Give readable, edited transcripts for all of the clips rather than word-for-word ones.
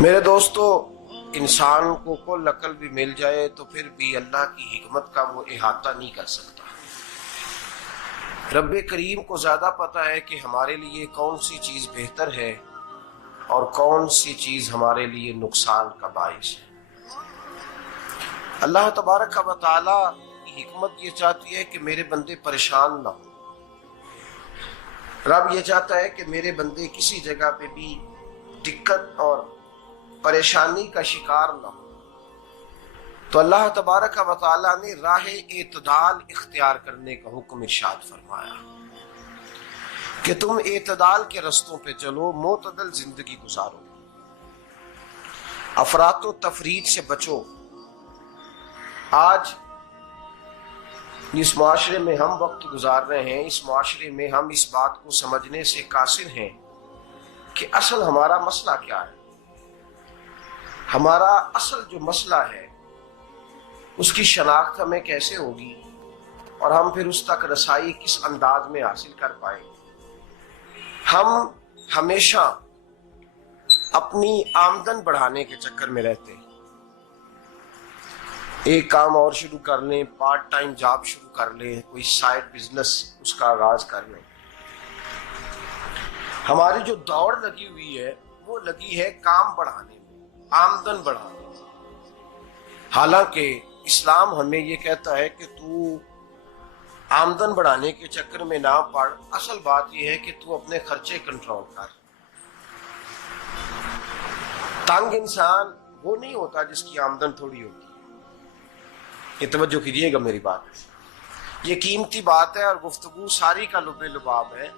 میرے دوستو، انسان کو کل عقل بھی مل جائے تو پھر بھی اللہ کی حکمت کا وہ احاطہ نہیں کر سکتا۔ رب کریم کو زیادہ پتہ ہے کہ ہمارے لیے کون سی چیز بہتر ہے اور کون سی چیز ہمارے لیے نقصان کا باعث ہے۔ اللہ تبارک و تعالی کی حکمت یہ چاہتی ہے کہ میرے بندے پریشان نہ ہوں۔ رب یہ چاہتا ہے کہ میرے بندے کسی جگہ پہ بھی دقت اور پریشانی کا شکار نہ ہو، تو اللہ تبارک و تعالی نے راہ اعتدال اختیار کرنے کا حکم ارشاد فرمایا کہ تم اعتدال کے رستوں پہ چلو، معتدل زندگی گزارو، افراط و تفریط سے بچو۔ آج جس معاشرے میں ہم وقت گزار رہے ہیں، اس معاشرے میں ہم اس بات کو سمجھنے سے قاصر ہیں کہ اصل ہمارا مسئلہ کیا ہے۔ ہمارا اصل جو مسئلہ ہے اس کی شناخت ہمیں کیسے ہوگی اور ہم پھر اس تک رسائی کس انداز میں حاصل کر پائیں۔ ہم ہمیشہ اپنی آمدن بڑھانے کے چکر میں رہتے ہیں، ایک کام اور شروع کر لیں، پارٹ ٹائم جاب شروع کر لیں، کوئی سائیڈ بزنس اس کا آغاز کر لیں۔ ہماری جو دوڑ لگی ہوئی ہے وہ لگی ہے کام بڑھانے میں، آمدن بڑھانے میں، حالانکہ اسلام ہمیں یہ کہتا ہے کہ تو آمدن بڑھانے کے چکر میں نہ پڑ، اصل بات یہ ہے کہ تو اپنے خرچے کنٹرول کر۔ تنگ انسان وہ نہیں ہوتا جس کی آمدن تھوڑی ہوتی ہے، یہ توجہ کیجیے گا میری بات، یہ قیمتی بات ہے اور گفتگو ساری کا لب لباب ہے۔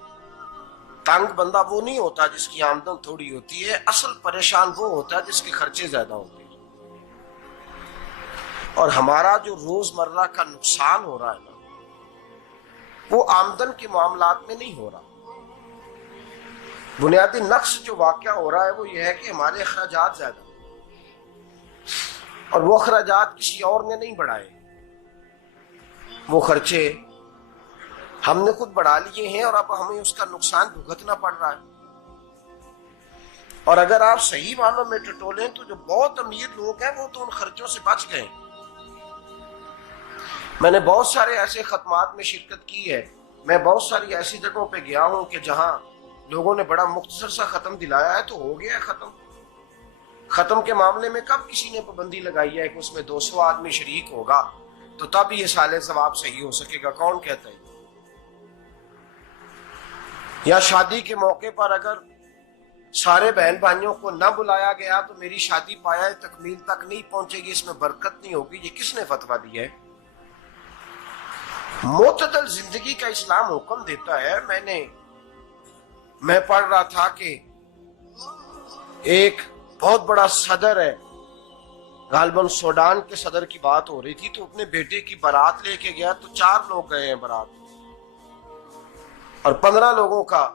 تنگ بندہ وہ نہیں ہوتا جس کی آمدن تھوڑی ہوتی ہے، اصل پریشان وہ ہوتا ہے جس کے خرچے زیادہ ہوتے ہیں۔ اور ہمارا جو روزمرہ کا نقصان ہو رہا ہے نا، وہ آمدن کے معاملات میں نہیں ہو رہا۔ بنیادی نقص جو واقعہ ہو رہا ہے وہ یہ ہے کہ ہمارے اخراجات زیادہ ہیں اور وہ اخراجات کسی اور نے نہیں بڑھائے، وہ خرچے ہم نے خود بڑھا لیے ہیں اور اب ہمیں اس کا نقصان بھگتنا پڑ رہا ہے۔ اور اگر آپ صحیح معنوں میں ٹٹولیں تو جو بہت امیر لوگ ہیں وہ تو ان خرچوں سے بچ گئے۔ میں نے بہت سارے ایسے ختمات میں شرکت کی ہے، میں بہت ساری ایسی جگہوں پہ گیا ہوں کہ جہاں لوگوں نے بڑا مختصر سا ختم دلایا ہے تو ہو گیا ہے ختم۔ ختم کے معاملے میں کب کسی نے پابندی لگائی ہے کہ اس میں 200 آدمی شریک ہوگا تو تب یہ سال ثواب صحیح ہو سکے گا؟ کون کہتا ہے؟ یا شادی کے موقع پر اگر سارے بہن بھائیوں کو نہ بلایا گیا تو میری شادی پایہ تکمیل تک نہیں پہنچے گی، اس میں برکت نہیں ہوگی، یہ کس نے فتویٰ دیا ہے؟ معتدل زندگی کا اسلام حکم دیتا ہے۔ میں پڑھ رہا تھا کہ ایک بہت بڑا صدر ہے، غالباً سوڈان کے صدر کی بات ہو رہی تھی، تو اپنے بیٹے کی بارات لے کے گیا تو 4 لوگ گئے ہیں بارات اور 15 لوگوں کا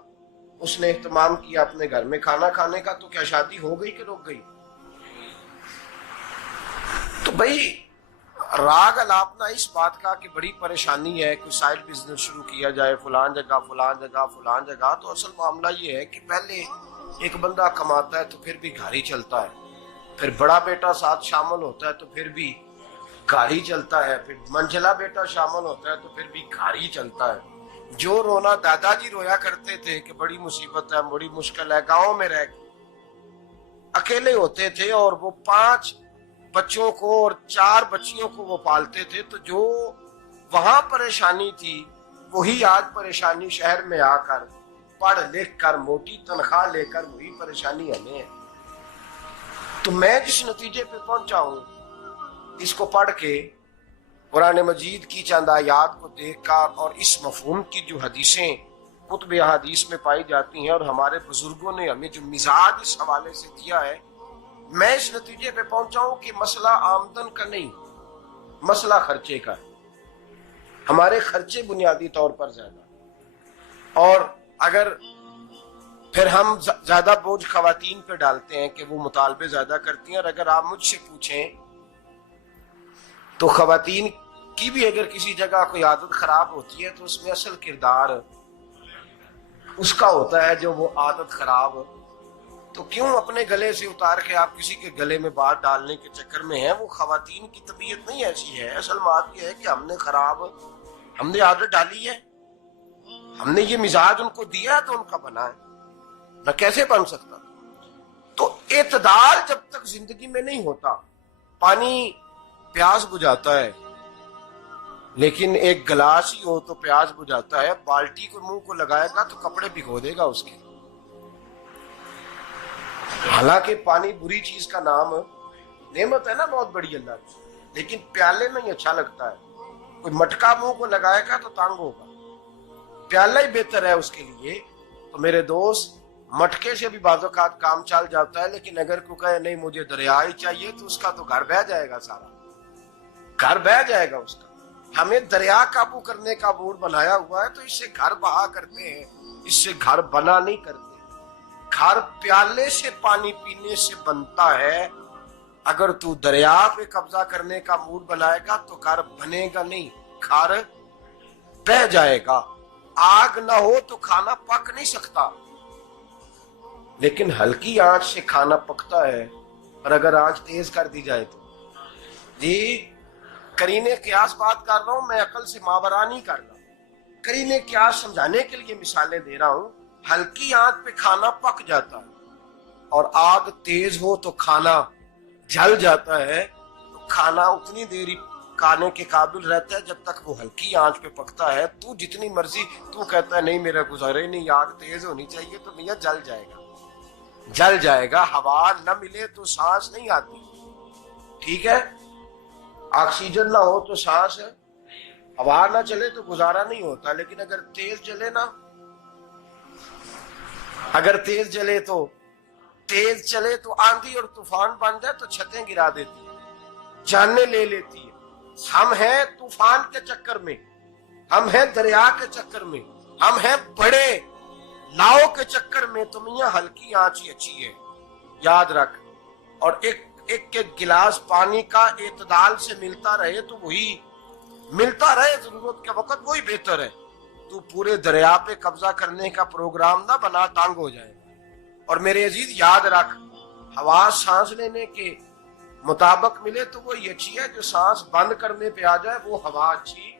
اس نے اہتمام کیا اپنے گھر میں کھانا کھانے کا، تو کیا شادی ہو گئی کہ رک گئی؟ تو بھائی راگ الاپنا اس بات کا کہ بڑی پریشانی ہے، کوئی سائیڈ بزنس شروع کیا جائے فلان جگہ فلان جگہ فلان جگہ، تو اصل معاملہ یہ ہے کہ پہلے ایک بندہ کماتا ہے تو پھر بھی گھر ہی چلتا ہے، پھر بڑا بیٹا ساتھ شامل ہوتا ہے تو پھر بھی گھر ہی چلتا ہے، پھر منجلا بیٹا شامل ہوتا ہے تو پھر بھی گھر ہی چلتا ہے۔ جو رونا دادا جی رویا کرتے تھے کہ بڑی مصیبت ہے، بڑی مشکل ہے، گاؤں میں رہ اکیلے ہوتے تھے اور وہ 5 بچوں کو اور 4 بچیوں کو وہ پالتے تھے، تو جو وہاں پریشانی تھی وہی آج پریشانی شہر میں آ کر پڑھ لکھ کر موٹی تنخواہ لے کر وہی پریشانی ہمیں ہے۔ تو میں جس نتیجے پہ پہنچا ہوں اس کو پڑھ کے، قرآن مجید کی چند آیات کو دیکھ کر اور اس مفہوم کی جو حدیثیں کتب احادیث میں پائی جاتی ہیں اور ہمارے بزرگوں نے ہمیں جو مزاج اس حوالے سے دیا ہے، میں اس نتیجے پہ پہنچا ہوں کہ مسئلہ آمدن کا نہیں، مسئلہ خرچے کا ہے۔ ہمارے خرچے بنیادی طور پر زیادہ، اور اگر پھر ہم زیادہ بوجھ خواتین پہ ڈالتے ہیں کہ وہ مطالبے زیادہ کرتی ہیں، اور اگر آپ مجھ سے پوچھیں تو خواتین کی بھی اگر کسی جگہ کوئی عادت خراب ہوتی ہے تو اس میں اصل کردار اس کا ہوتا ہے جو وہ عادت خراب تو کیوں اپنے گلے سے اتار کے آپ کسی کے گلے میں بات ڈالنے کے چکر میں ہیں؟ وہ خواتین کی طبیعت نہیں ایسی ہے. اصل بات یہ ہے کہ ہم نے عادت ڈالی ہے، ہم نے یہ مزاج ان کو دیا تو ان کا بنا ہے، نہ کیسے بن سکتا. تو اعتدال جب تک زندگی میں نہیں ہوتا، پانی پیاس بجھاتا ہے لیکن ایک گلاس ہی ہو تو پیاس بجھاتا ہے، بالٹی کو منہ کو لگائے گا تو کپڑے بھگو دے گا اس کے. حالانکہ پانی بری چیز کا نام نعمت ہے نا بہت بڑی اللہ کی، لیکن پیالے میں ہی اچھا لگتا ہے. کوئی مٹکا منہ کو لگائے گا تو تانگ ہوگا، پیالہ ہی بہتر ہے اس کے لیے. تو میرے دوست، مٹکے سے بھی بعض اوقات کام چل جاتا ہے، لیکن اگر کوئی کہے نہیں مجھے دریا ہی چاہیے تو اس کا تو گھر بہ جائے گا، سارا گھر بہ جائے گا اس کا. ہمیں دریا قابو کرنے کا موڈ بنایا ہوا ہے تو اس سے گھر بہا کرتے ہیں، اس سے گھر بنا نہیں کرتے. گھر پیالے سے پانی پینے سے بنتا ہے. اگر تو دریا پہ قبضہ کرنے کا موڈ بنائے گا تو گھر بنے گا نہیں، گھر بہ جائے گا. آگ نہ ہو تو کھانا پک نہیں سکتا، لیکن ہلکی آنچ سے کھانا پکتا ہے. اور اگر آنچ تیز کر دی جائے تو جی قرینے قیاس بات کر رہا ہوں، میں عقل سے ماورا نہیں کر رہا. قرینے قیاس سمجھانے کے لیے مثالیں دے رہا ہوں. ہلکی آنچ پہ کھانا پک جاتا ہے اور آگ تیز ہو تو کھانا جل جاتا ہے. تو کھانا اتنی دیر کھانے کے قابل رہتا ہے جب تک وہ ہلکی آنچ پہ پکتا ہے. تو جتنی مرضی تو کہتا ہے نہیں میرا گزارے نہیں، آگ تیز ہونی چاہیے، تو میاں جل جائے گا، جل جائے گا. ہوا نہ ملے تو سانس نہیں آتی، ٹھیک ہے؟ آکسیجن نہ ہو تو سانس ہے، ہوا نہ چلے تو گزارا نہیں ہوتا. لیکن اگر تیز چلے نا، اگر تیز چلے تو آندھی اور طوفان بن جائے تو چھتیں گرا دیتی ہے، جانیں لے لیتی ہے. ہم ہیں طوفان کے چکر میں، ہم ہیں دریا کے چکر میں، ہم ہیں بڑے لاؤ کے چکر میں. تو میاں ہلکی آنچ ہی اچھی ہے، یاد رکھ. اور ایک گلاس پانی کا اعتدال سے ملتا رہے تو وہی ملتا رہے، ضرورت کے وقت وہی بہتر ہے. تو پورے دریا پہ قبضہ کرنے کا پروگرام نہ بنا، تانگ ہو جائے. اور میرے عزیز یاد رکھ، ہوا سانس لینے کے مطابق ملے تو وہی اچھی ہے، جو سانس بند کرنے پہ آ جائے وہ ہوا اچھی.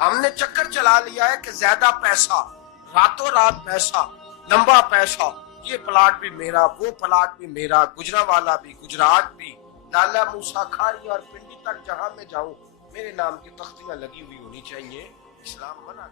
ہم نے چکر چلا لیا ہے کہ زیادہ پیسہ، راتوں رات پیسہ، لمبا پیسہ، یہ پلاٹ بھی میرا، وہ پلاٹ بھی میرا، گجرانوالہ بھی، گجرات بھی، لالا موسیٰ کھاری اور پنڈی تک جہاں میں جاؤں میرے نام کی تختیاں لگی ہوئی ہونی چاہیے. اسلام منع